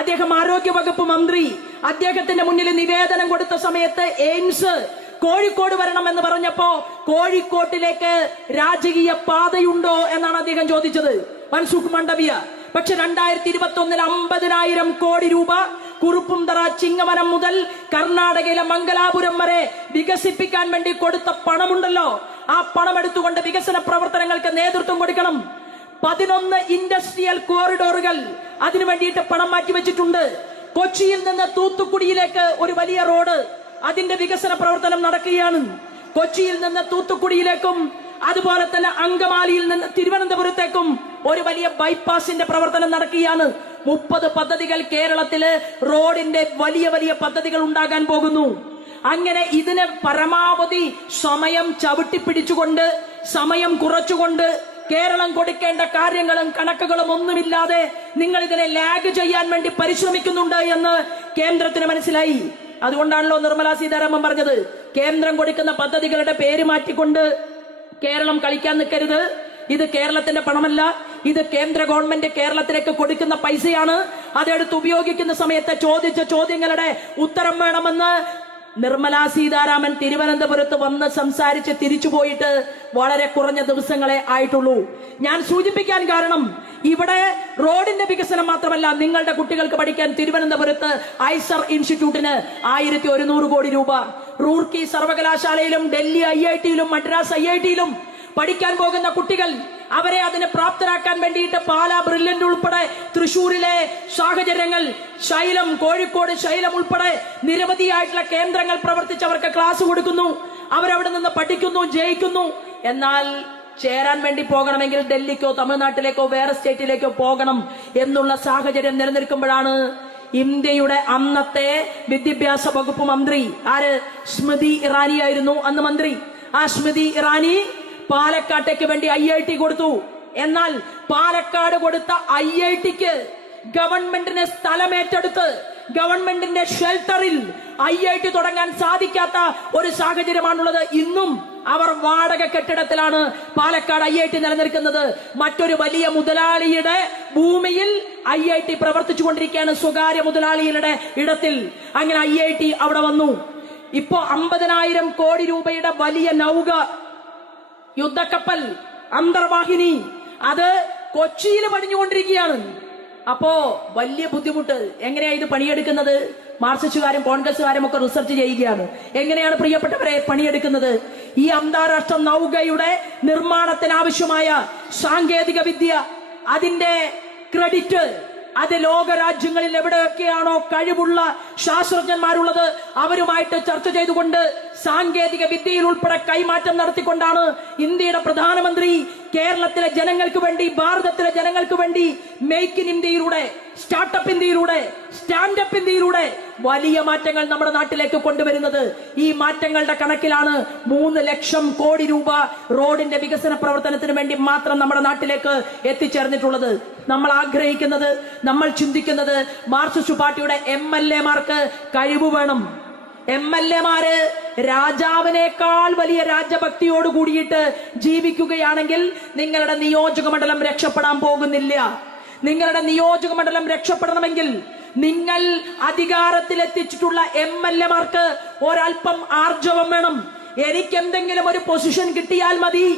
അദ്ദേഹം ആരോഗ്യ വകുപ്പ് മന്ത്രി, അദ്ദേഹത്തിന്റെ മുന്നിൽ നിവേദനം കൊടുത്ത സമയത്ത് എയിംസ് കോഴിക്കോട് വരണമെന്ന് പറഞ്ഞപ്പോ കോഴിക്കോട്ടിലേക്ക് രാജകീയ പാതയുണ്ടോ എന്നാണ് അദ്ദേഹം ചോദിച്ചത്, മൻസുഖ് മാണ്ഡവ്യ. പക്ഷെ 2021 50,000 കോടി രൂപ കുറുപ്പുംതറ, ചിങ്ങവനം മുതൽ കർണാടകയിലെ മംഗലാപുരം വരെ വികസിപ്പിക്കാൻ വേണ്ടി കൊടുത്ത പണമുണ്ടല്ലോ, ആ പണം എടുത്തുകൊണ്ട് വികസന പ്രവർത്തനങ്ങൾക്ക് നേതൃത്വം കൊടുക്കണം. 11 ഇൻഡസ്ട്രിയൽ കോറിഡോറുകൾ അതിനു വേണ്ടിയിട്ട് പണം മാറ്റിവെച്ചിട്ടുണ്ട്. കൊച്ചിയിൽ നിന്ന് തൂത്തുക്കുടിയിലേക്ക് ഒരു വലിയ റോഡ്, അതിന്റെ വികസന പ്രവർത്തനം നടക്കുകയാണ്. കൊച്ചിയിൽ നിന്ന് തൂത്തുക്കുടിയിലേക്കും അതുപോലെ തന്നെ അങ്കമാലിയിൽ നിന്ന് തിരുവനന്തപുരത്തേക്കും ഒരു വലിയ ബൈപ്പാസിന്റെ പ്രവർത്തനം നടക്കുകയാണ്. 30 പദ്ധതികൾ കേരളത്തില് റോഡിന്റെ വലിയ വലിയ പദ്ധതികൾ ഉണ്ടാകാൻ പോകുന്നു. അങ്ങനെ ഇതിന് പരമാവധി സമയം ചവിട്ടിപ്പിടിച്ചുകൊണ്ട്, സമയം കുറച്ചുകൊണ്ട്, കേരളം കൊടുക്കേണ്ട കാര്യങ്ങളും കണക്കുകളും ഒന്നുമില്ലാതെ നിങ്ങൾ ഇതിനെ ലാഗ് ചെയ്യാൻ വേണ്ടി പരിശ്രമിക്കുന്നുണ്ട് എന്ന് കേന്ദ്രത്തിന് മനസ്സിലായി. അതുകൊണ്ടാണല്ലോ നിർമ്മലാ സീതാരാമൻ പറഞ്ഞത്, കേന്ദ്രം കൊടുക്കുന്ന പദ്ധതികളുടെ പേര് മാറ്റിക്കൊണ്ട് കേരളം കളിക്കാൻ നിൽക്കരുത്. ഇത് കേരളത്തിന്റെ പണമല്ല, ഇത് കേന്ദ്ര ഗവൺമെന്റ് കേരളത്തിലേക്ക് കൊടുക്കുന്ന പൈസയാണ്. അതെടുത്ത് ഉപയോഗിക്കുന്ന സമയത്ത് ചോദിച്ച ചോദ്യങ്ങളുടെ ഉത്തരം വേണമെന്ന് നിർമ്മലാ സീതാരാമൻ തിരുവനന്തപുരത്ത് വന്ന് സംസാരിച്ച് തിരിച്ചുപോയിട്ട് വളരെ കുറഞ്ഞ ദിവസങ്ങളെ ആയിട്ടുള്ളൂ. ഞാൻ സൂചിപ്പിക്കാൻ കാരണം, ഇവിടെ റോഡിന്റെ വികസനം മാത്രമല്ല, നിങ്ങളുടെ കുട്ടികൾക്ക് പഠിക്കാൻ തിരുവനന്തപുരത്ത് ഐസർ ഇൻസ്റ്റിറ്റ്യൂട്ടിന് 1100 കോടി രൂപ, റൂർക്കി സർവകലാശാലയിലും ഡൽഹി IIT-യിലും മദ്രാസ് IIT-യിലും പഠിക്കാൻ പോകുന്ന കുട്ടികൾ, അവരെ അതിന് പ്രാപ്തരാക്കാൻ വേണ്ടിയിട്ട് പാലാ ബ്രില്യന്റ് ഉൾപ്പെടെ തൃശൂരിലെ സാഹചര്യങ്ങൾ, ശൈലം, കോഴിക്കോട് ശൈലം ഉൾപ്പെടെ നിരവധിയായിട്ടുള്ള കേന്ദ്രങ്ങൾ പ്രവർത്തിച്ച് അവർക്ക് ക്ലാസ് കൊടുക്കുന്നു. അവരവിടെ നിന്ന് പഠിക്കുന്നു, ജയിക്കുന്നു. എന്നാൽ ചേരാൻ വേണ്ടി പോകണമെങ്കിൽ ഡൽഹിക്കോ തമിഴ്നാട്ടിലേക്കോ വേറെ സ്റ്റേറ്റിലേക്കോ പോകണം എന്നുള്ള സാഹചര്യം നിലനിൽക്കുമ്പോഴാണ് ഇന്ത്യയുടെ അന്നത്തെ വിദ്യാഭ്യാസ വകുപ്പ് മന്ത്രി ആര്, സ്മൃതി ഇറാനി ആയിരുന്നു അന്ന് മന്ത്രി. ആ സ്മൃതി ഇറാനി പാലക്കാട്ടേക്ക് വേണ്ടി IIT കൊടുത്തു. എന്നാൽ പാലക്കാട് കൊടുത്ത IITക്ക് ഗവൺമെന്റിനെ സ്ഥലമേറ്റെടുത്ത് ഗവൺമെന്റിന്റെ ഷെൽട്ടറിൽ IIT തുടങ്ങാൻ സാധിക്കാത്ത ഒരു സാഹചര്യമാണുള്ളത്. ഇന്നും അവർ വാടക കെട്ടിടത്തിലാണ് പാലക്കാട് IIT നിലനിൽക്കുന്നത്. മറ്റൊരു വലിയ മുതലാളിയുടെ ഭൂമിയിൽ IIT പ്രവർത്തിച്ചുകൊണ്ടിരിക്കുകയാണ്, സ്വകാര്യ മുതലാളിയുടെ ഇടത്തിൽ. അങ്ങനെ IIT അവിടെ വന്നു. ഇപ്പോ 50,000 കോടി രൂപയുടെ വലിയ നൗക യുദ്ധക്കപ്പൽ അന്തർവാഹിനി അത് കൊച്ചിയിൽ പണിഞ്ഞുകൊണ്ടിരിക്കുകയാണ്. അപ്പോ വലിയ ബുദ്ധിമുട്ട്. എങ്ങനെയാ ഇത് പണിയെടുക്കുന്നത്? മാർക്സിസ്റ്റുകാരും കോൺഗ്രസുകാരും ഒക്കെ റിസർച്ച് ചെയ്യുകയാണ്. എങ്ങനെയാണ് പ്രിയപ്പെട്ടവരെ പണിയെടുക്കുന്നത്? ഈ അന്താരാഷ്ട്ര നൗകയുടെ നിർമ്മാണത്തിനാവശ്യമായ സാങ്കേതിക വിദ്യ, അതിന്റെ ക്രെഡിറ്റ് അത് ലോകരാജ്യങ്ങളിൽ എവിടെയൊക്കെയാണോ കഴിവുള്ള ശാസ്ത്രജ്ഞന്മാരുള്ളത് അവരുമായിട്ട് ചർച്ച ചെയ്തുകൊണ്ട് സാങ്കേതിക വിദ്യയിൽ ഉൾപ്പെടെ കൈമാറ്റം നടത്തിക്കൊണ്ടാണ് ഇന്ത്യയുടെ പ്രധാനമന്ത്രി കേരളത്തിലെ ജനങ്ങൾക്ക് വേണ്ടി, ഭാരതത്തിലെ ജനങ്ങൾക്ക് വേണ്ടി മേക്ക് ഇൻ ഇന്ത്യയിലൂടെ, സ്റ്റാർട്ടപ്പ് ഇന്ത്യയിലൂടെ, സ്റ്റാൻഡപ്പ് ഇന്ത്യയിലൂടെ വലിയ മാറ്റങ്ങൾ നമ്മുടെ നാട്ടിലേക്ക് കൊണ്ടുവരുന്നത്. ഈ മാറ്റങ്ങളുടെ കണക്കിലാണ് 3 ലക്ഷം കോടി രൂപ റോഡിന്റെ വികസന പ്രവർത്തനത്തിന് വേണ്ടി മാത്രം നമ്മുടെ നാട്ടിലേക്ക് എത്തിച്ചേർന്നിട്ടുള്ളത്. നമ്മൾ ആഗ്രഹിക്കുന്നത്, നമ്മൾ ചിന്തിക്കുന്നത് മാർക്സിസ്റ്റ് പാർട്ടിയുടെ MLA-മാർക്ക് കഴിവ് വേണം. MLA-മാര് രാജാവിനേക്കാൾ വലിയ രാജഭക്തിയോട് കൂടിയിട്ട് ജീവിക്കുകയാണെങ്കിൽ നിങ്ങളുടെ നിയോജക മണ്ഡലം രക്ഷപ്പെടാൻ പോകുന്നില്ല. നിങ്ങളുടെ നിയോജക മണ്ഡലം രക്ഷപ്പെടണമെങ്കിൽ നിങ്ങൾ അധികാരത്തിലെത്തിച്ചിട്ടുള്ള MLA-മാർക്ക് ഒരൽപ്പം ആർജവം വേണം. എനിക്ക് എന്തെങ്കിലും ഒരു പൊസിഷൻ കിട്ടിയാൽ മതി,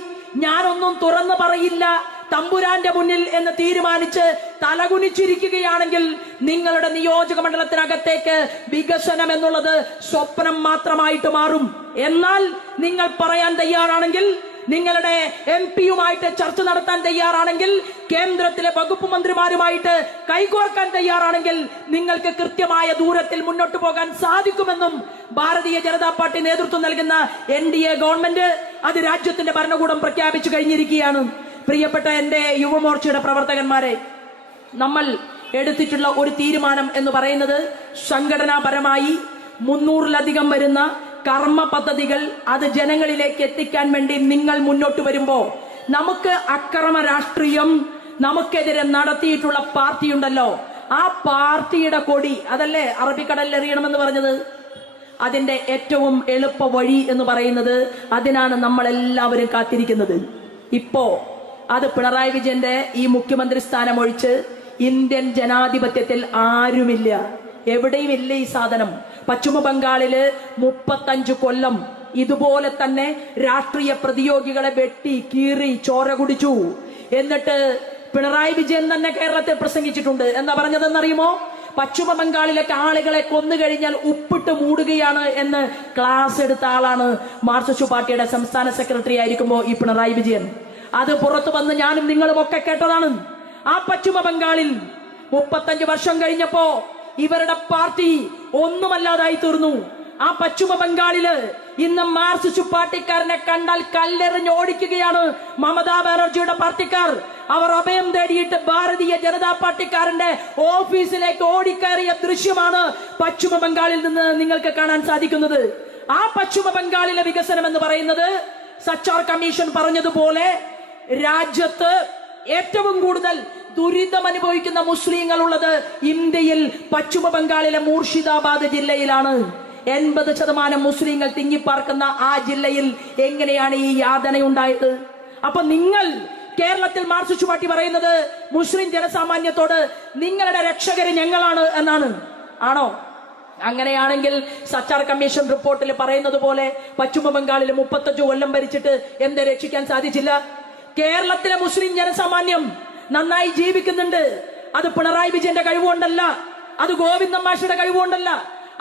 ഞാനൊന്നും തുറന്നു പറയില്ല തമ്പുരാന്റെ മുന്നിൽ എന്ന് തീരുമാനിച്ച് തലകുനിച്ചിരിക്കുകയാണെങ്കിൽ നിങ്ങളുടെ നിയോജക മണ്ഡലത്തിനകത്തേക്ക് വികസനം എന്നുള്ളത് സ്വപ്നം മാത്രമായിട്ട് മാറും. എന്നാൽ നിങ്ങൾ പറയാൻ തയ്യാറാണെങ്കിൽ, നിങ്ങളുടെ MP-യുമായിട്ട് ചർച്ച നടത്താൻ തയ്യാറാണെങ്കിൽ, കേന്ദ്രത്തിലെ വകുപ്പ് മന്ത്രിമാരുമായിട്ട് കൈകോർക്കാൻ തയ്യാറാണെങ്കിൽ നിങ്ങൾക്ക് കൃത്യമായ ദൂരത്തിൽ മുന്നോട്ട് പോകാൻ സാധിക്കുമെന്നും ഭാരതീയ ജനതാ പാർട്ടി നേതൃത്വം നൽകുന്ന NDA ഗവൺമെന്റ് അത് രാജ്യത്തിന്റെ ഭരണകൂടം പ്രഖ്യാപിച്ചു കഴിഞ്ഞിരിക്കുകയാണ്. പ്രിയപ്പെട്ട എന്റെ യുവമോർച്ചയുടെ പ്രവർത്തകന്മാരെ, നമ്മൾ എടുത്തിട്ടുള്ള ഒരു തീരുമാനം എന്ന് പറയുന്നത് സംഘടനാപരമായി 300-ലധികം വരുന്ന കർമ്മ പദ്ധതികൾ അത് ജനങ്ങളിലേക്ക് എത്തിക്കാൻ വേണ്ടി നിങ്ങൾ മുന്നോട്ട് വരുമ്പോ, നമുക്ക് അക്രമ രാഷ്ട്രീയം നമുക്കെതിരെ നടത്തിയിട്ടുള്ള പാർട്ടിയുണ്ടല്ലോ, ആ പാർട്ടിയുടെ കൊടി അതല്ലേ അറബിക്കടലിൽ എറിയണമെന്ന് പറഞ്ഞത്? അതിന്റെ ഏറ്റവും എളുപ്പ വഴി എന്ന് പറയുന്നത് അതിനാണ് നമ്മൾ എല്ലാവരും കാത്തിരിക്കുന്നത്. ഇപ്പോ അത് പിണറായി വിജയന്റെ ഈ മുഖ്യമന്ത്രി സ്ഥാനം ഒഴിച്ച് ഇന്ത്യൻ ജനാധിപത്യത്തിൽ ആരുമില്ല, എവിടെയും ഇല്ല ഈ സാധനം. പശ്ചിമ ബംഗാളില് 35 കൊല്ലം ഇതുപോലെ തന്നെ രാഷ്ട്രീയ പ്രതിയോഗികളെ വെട്ടി കീറി ചോര കുടിച്ചു. എന്നിട്ട് പിണറായി വിജയൻ തന്നെ കേരളത്തിൽ പ്രസംഗിച്ചിട്ടുണ്ട്. എന്താ പറഞ്ഞതെന്നറിയുമോ? പശ്ചിമ ബംഗാളിലേക്ക് ആളുകളെ കൊന്നുകഴിഞ്ഞാൽ ഉപ്പിട്ട് മൂടുകയാണ് എന്ന് ക്ലാസ് എടുത്ത ആളാണ് മാർക്സിസ്റ്റ് പാർട്ടിയുടെ സംസ്ഥാന സെക്രട്ടറി ആയിരിക്കുമ്പോ ഈ പിണറായി വിജയൻ. അത് പുറത്തു വന്ന് ഞാനും നിങ്ങളും ഒക്കെ കേട്ടതാണ്. ആ പശ്ചിമ ബംഗാളിൽ 35 വർഷം കഴിഞ്ഞപ്പോ ഇവരുടെ പാർട്ടി ഒന്നുമല്ലാതായി തീർന്നു. ആ പശ്ചിമ ബംഗാളില് ഇന്ന് മാർക്സിസ്റ്റ് പാർട്ടിക്കാരനെ കണ്ടാൽ കല്ലെറിഞ്ഞ് ഓടിക്കുകയാണ് മമതാ ബാനർജിയുടെ പാർട്ടിക്കാർ. അവർ അഭയം തേടിയിട്ട് ഭാരതീയ ജനതാ പാർട്ടിക്കാരന്റെ ഓഫീസിലേക്ക് ഓടിക്കയറിയ ദൃശ്യമാണ് പശ്ചിമ ബംഗാളിൽ നിന്ന് നിങ്ങൾക്ക് കാണാൻ സാധിക്കുന്നത്. ആ പശ്ചിമ ബംഗാളിലെ വികസനം എന്ന് പറയുന്നത് സച്ചാർ കമ്മീഷൻ പറഞ്ഞതുപോലെ രാജ്യത്ത് ഏറ്റവും കൂടുതൽ ദുരിതം അനുഭവിക്കുന്ന മുസ്ലിങ്ങൾ ഉള്ളത് ഇന്ത്യയിൽ പശ്ചിമ ബംഗാളിലെ മൂർഷിദാബാദ് ജില്ലയിലാണ്. 80% മുസ്ലിങ്ങൾ തിങ്ങിപ്പാർക്കുന്ന ആ ജില്ലയിൽ എങ്ങനെയാണ് ഈ യാതനയുണ്ടായത്? അപ്പൊ നിങ്ങൾ കേരളത്തിൽ മാർക്സിസ്റ്റ് പാർട്ടി പറയുന്നത് മുസ്ലിം ജനസാമാന്യത്തോട് നിങ്ങളുടെ രക്ഷകര് ഞങ്ങളാണ് എന്നാണ്. ആണോ? അങ്ങനെയാണെങ്കിൽ സച്ചാർ കമ്മീഷൻ റിപ്പോർട്ടിൽ പറയുന്നത് പോലെ പശ്ചിമ ബംഗാളിൽ 35 കൊല്ലം ഭരിച്ചിട്ട് എന്ത് രക്ഷിക്കാൻ സാധിച്ചില്ല? കേരളത്തിലെ മുസ്ലിം ജനസാമാന്യം നന്നായി ജീവിക്കുന്നുണ്ട്. അത് പിണറായി വിജയന്റെ കഴിവുകൊണ്ടല്ല, അത് ഗോവിന്ദൻ മാഷിയുടെ കഴിവുകൊണ്ടല്ല,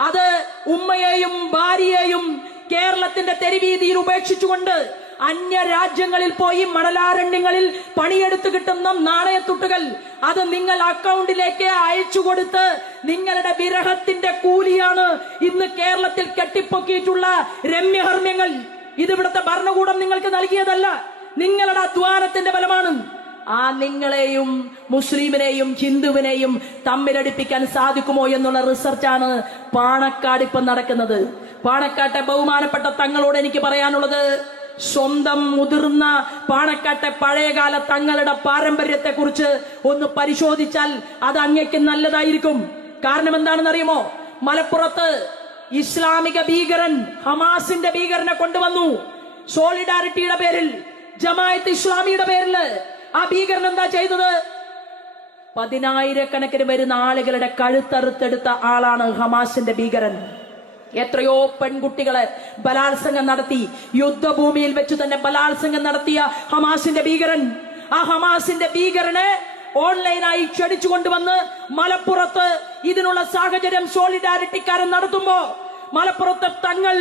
അത് ഉമ്മയെയും ഭാര്യയെയും കേരളത്തിന്റെ തെരുവീതിയിൽ ഉപേക്ഷിച്ചുകൊണ്ട് അന്യ രാജ്യങ്ങളിൽ പോയി മണലാരണ്യങ്ങളിൽ പണിയെടുത്ത് കിട്ടുന്ന നാണയത്തുട്ടുകൾ അത് നിങ്ങൾ അക്കൗണ്ടിലേക്ക് അയച്ചു കൊടുത്ത് നിങ്ങളുടെ വിരഹത്തിന്റെ കൂലിയാണ് ഇന്ന് കേരളത്തിൽ കെട്ടിപ്പൊക്കിയിട്ടുള്ള രമ്യഹർമ്മ്യങ്ങൾ. ഇതിവിടുത്തെ ഭരണകൂടം നിങ്ങൾക്ക് നൽകിയതല്ല, നിങ്ങളുടെ അധ്വാനത്തിന്റെ ഫലമാണ്. ആ നിങ്ങളെയും മുസ്ലിമിനെയും ഹിന്ദുവിനെയും തമ്മിലടിപ്പിക്കാൻ സാധിക്കുമോ എന്നുള്ള റിസർച്ചാണ് പാണക്കാട് ഇപ്പം നടക്കുന്നത്. പാണക്കാട്ടെ ബഹുമാനപ്പെട്ട തങ്ങളോട് എനിക്ക് പറയാനുള്ളത്, സ്വന്തം മുതിർന്ന പാണക്കാട്ടെ പഴയകാല തങ്ങളുടെ പാരമ്പര്യത്തെ കുറിച്ച് ഒന്ന് പരിശോധിച്ചാൽ അത് അങ്ങേക്ക് നല്ലതായിരിക്കും. കാരണം എന്താണെന്നറിയുമോ? മലപ്പുറത്ത് ഇസ്ലാമിക ഭീകരൻ ഹമാസിന്റെ ഭീകരനെ കൊണ്ടുവന്നു. സോളിഡാരിറ്റിയുടെ പേരിൽ, ജമാഅത്ത് ഇസ്ലാമിയുടെ പേരിൽ ആ ഭീകരൻ എന്താ ചെയ്തത്? 10,000-കണക്കിന് വരുന്ന ആളുകളുടെ കഴുത്തറുത്തെടുത്ത ആളാണ് ഹമാസിന്റെ ഭീകരൻ. എത്രയോ പെൺകുട്ടികളെ ബലാത്സംഗം നടത്തി, യുദ്ധഭൂമിയിൽ വെച്ച് തന്നെ ബലാത്സംഗം നടത്തിയ ഹമാസിന്റെ ഭീകരൻ. ആ ഹമാസിന്റെ ഭീകരനെ ഓൺലൈനായി ക്ഷണിച്ചു കൊണ്ടുവന്ന് മലപ്പുറത്ത് ഇതിനുള്ള സാഹചര്യം സോളിഡാരിറ്റിക്കാരൻ നടത്തുമ്പോ മലപ്പുറത്തെ തങ്ങൾ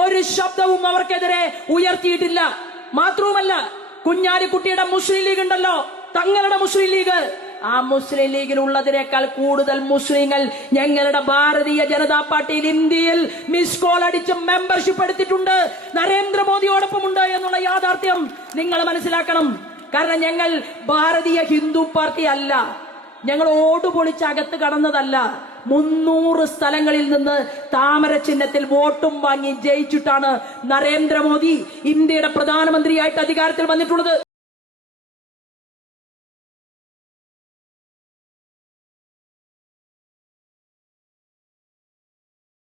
ഒരു ശബ്ദവും അവർക്കെതിരെ ഉയർത്തിയിട്ടില്ല. മാത്രവുമല്ല, കുഞ്ഞാലിക്കുട്ടിയുടെ മുസ്ലിം ലീഗ് ഉണ്ടല്ലോ, തങ്ങളുടെ മുസ്ലിം ലീഗ്, ആ മുസ്ലിം ലീഗിലുള്ളതിനേക്കാൾ കൂടുതൽ മുസ്ലിങ്ങൾ ഞങ്ങളുടെ ഭാരതീയ ജനതാ പാർട്ടിയിൽ ഇന്ത്യയിൽ മിസ് കോൾ അടിച്ച് മെമ്പർഷിപ്പ് എടുത്തിട്ടുണ്ട്, നരേന്ദ്രമോദിയോടൊപ്പമുണ്ട് എന്നുള്ള യാഥാർത്ഥ്യം നിങ്ങൾ മനസ്സിലാക്കണം. കാരണം ഞങ്ങൾ ഭാരതീയ ഹിന്ദു പാർട്ടി അല്ല, ഞങ്ങൾ ഓടുപൊളിച്ച് അകത്ത് കടന്നതല്ല. 300 സ്ഥലങ്ങളിൽ നിന്ന് താമര ചിഹ്നത്തിൽ വോട്ടും വാങ്ങി ജയിച്ചിട്ടാണ് നരേന്ദ്രമോദി ഇന്ത്യയുടെ പ്രധാനമന്ത്രിയായിട്ട് അധികാരത്തിൽ വന്നിട്ടുള്ളത്.